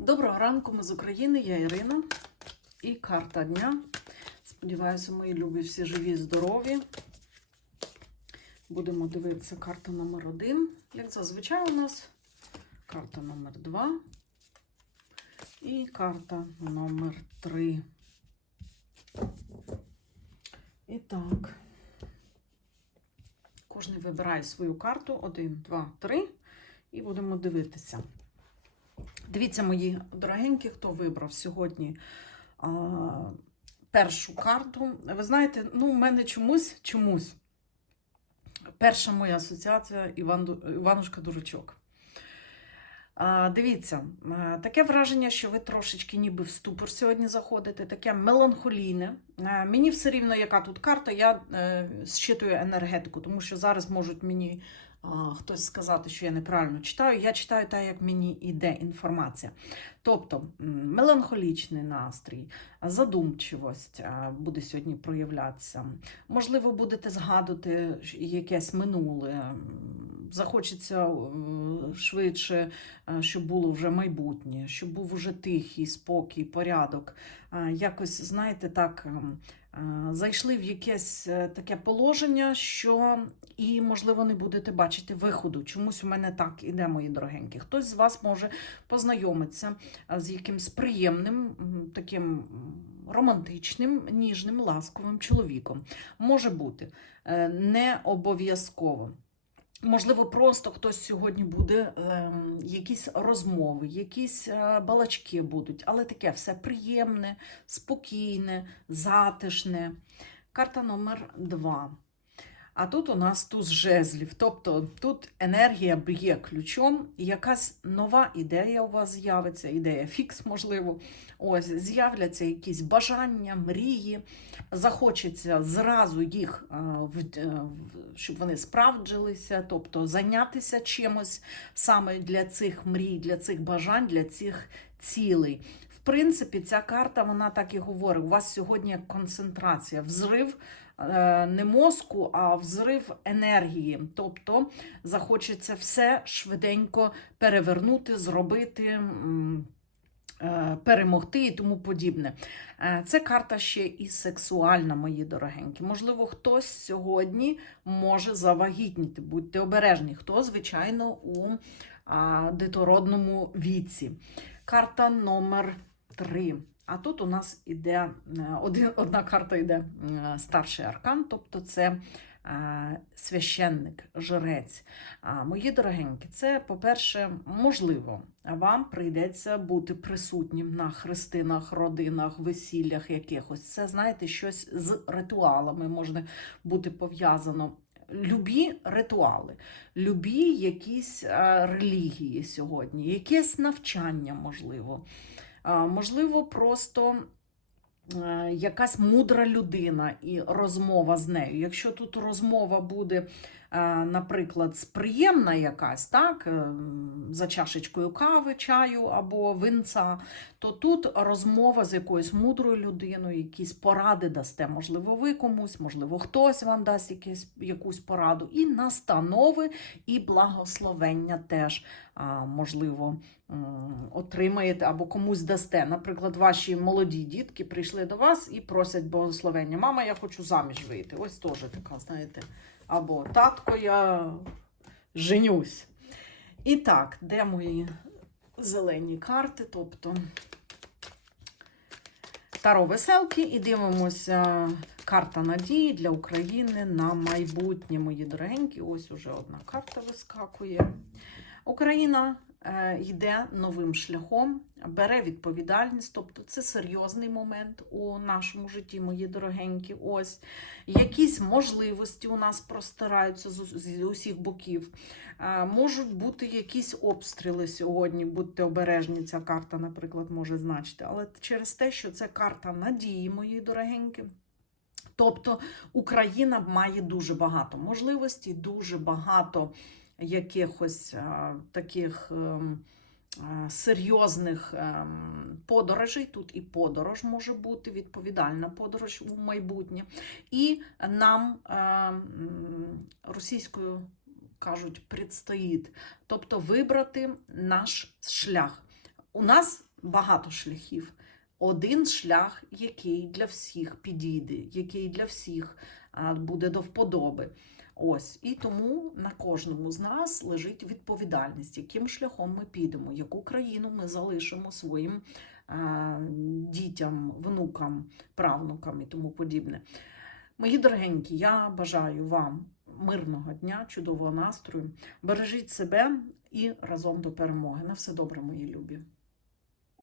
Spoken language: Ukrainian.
Доброго ранку, ми з України, я Ірина. І карта дня. Сподіваюся, мої любі всі живі, здорові. Будемо дивитися карта номер один. Як зазвичай у нас карта номер два і карта номер три. І так, кожен вибирає свою карту. Один, два, три. І будемо дивитися. Дивіться, мої дорогенькі, хто вибрав сьогодні а, першу карту. Ви знаєте, ну, у мене чомусь, чомусь. Перша моя асоціація Іван, Іванушка Дурачок. Дивіться, таке враження, що ви трошечки ніби в ступор сьогодні заходите, таке меланхолійне. Мені все рівно, яка тут карта, я е, зчитую енергетику, тому що зараз можуть мені хтось сказати, що я неправильно читаю. Я читаю так, як мені йде інформація. Тобто меланхолічний настрій, задумчивость буде сьогодні проявлятися. Можливо, будете згадувати якесь минуле. Захочеться швидше, е, щоб було вже майбутнє, щоб був вже тихий, спокій, порядок. Якось, знаєте, так. Е, Зайшли в якесь е, таке положення, що і, можливо, не будете бачити виходу. Чомусь у мене так іде, мої дорогенькі. Хтось з вас може познайомитися з якимсь приємним, таким романтичним, ніжним, ласковим чоловіком. Може бути, Е, не обов'язково. Можливо, просто хтось сьогодні буде ем, якісь розмови, якісь е, балачки будуть, але таке все приємне, спокійне, затишне. Карта номер два. А тут у нас туз жезлів. Тобто тут енергія б'є ключом, якась нова ідея у вас з'явиться, ідея фікс, можливо. Ось з'являться якісь бажання, мрії. Захочеться зразу їх, е, е, щоб вони справджилися, тобто зайнятися чимось саме для цих мрій, для цих бажань, для цих цілей. В принципі, ця карта вона так і говорить. У вас сьогодні концентрація, взрив не мозку, а взрив енергії. Тобто захочеться все швиденько перевернути, зробити. е, Перемогти і тому подібне. Е, Це карта ще і сексуальна, мої дорогенькі. Можливо, хтось сьогодні може завагітніти. Будьте обережні. Хто, звичайно, у а, детородному віці. Карта номер 3. А тут у нас іде е, одна карта йде е, старший аркан, тобто це е, священник, жрець. Мої дорогенькі, це, по-перше, можливо, вам прийдеться бути присутнім на хрестинах, родинах, весіллях якихось. Це, знаєте, щось з ритуалами може бути пов'язано. Любі ритуали, любі якісь релігії сьогодні, якесь навчання, можливо. А, Можливо, просто е, якась мудра людина і розмова з нею. Якщо тут розмова буде, е, наприклад, приємна якась, так, е, за чашечкою кави, чаю або винця, то тут розмова з якоюсь мудрою людиною, якісь поради дасте. Можливо, ви комусь, можливо, хтось вам дасть якесь, якусь пораду, і настанови, і благословення теж, можливо, отримаєте або комусь дасте. Наприклад, ваші молоді дітки прийшли до вас і просять благословення. Мама, я хочу заміж вийти. Ось теж така, знаєте, або татко, я женюсь. І так, де мої зелені карти? Тобто Таро веселки і дивимося карта надії для України на майбутнє, мої дорогенькі. Ось уже одна карта вискакує. Україна йде новим шляхом, бере відповідальність, тобто це серйозний момент у нашому житті, мої дорогенькі. Ось якісь можливості у нас простираються з усіх боків. Е, Можуть бути якісь обстріли сьогодні, будьте обережні, ця карта, наприклад, може значити. Але через те, що це карта надії, мої дорогенькі. Тобто Україна має дуже багато можливостей, дуже багато якихось а, таких ем, серйозних ем, подорожей. Тут і подорож може бути, відповідальна подорож у майбутнє. І нам ем, російською кажуть, предстоїть, тобто вибрати наш шлях. У нас багато шляхів. Один шлях, який для всіх підійде, який для всіх буде до вподоби. Ось і тому на кожному з нас лежить відповідальність, яким шляхом ми підемо, яку країну ми залишимо своїм а, дітям, внукам, правнукам і тому подібне. Мої дорогенькі, я бажаю вам мирного дня, чудового настрою. Бережіть себе і разом до перемоги. На все добре, мої любі.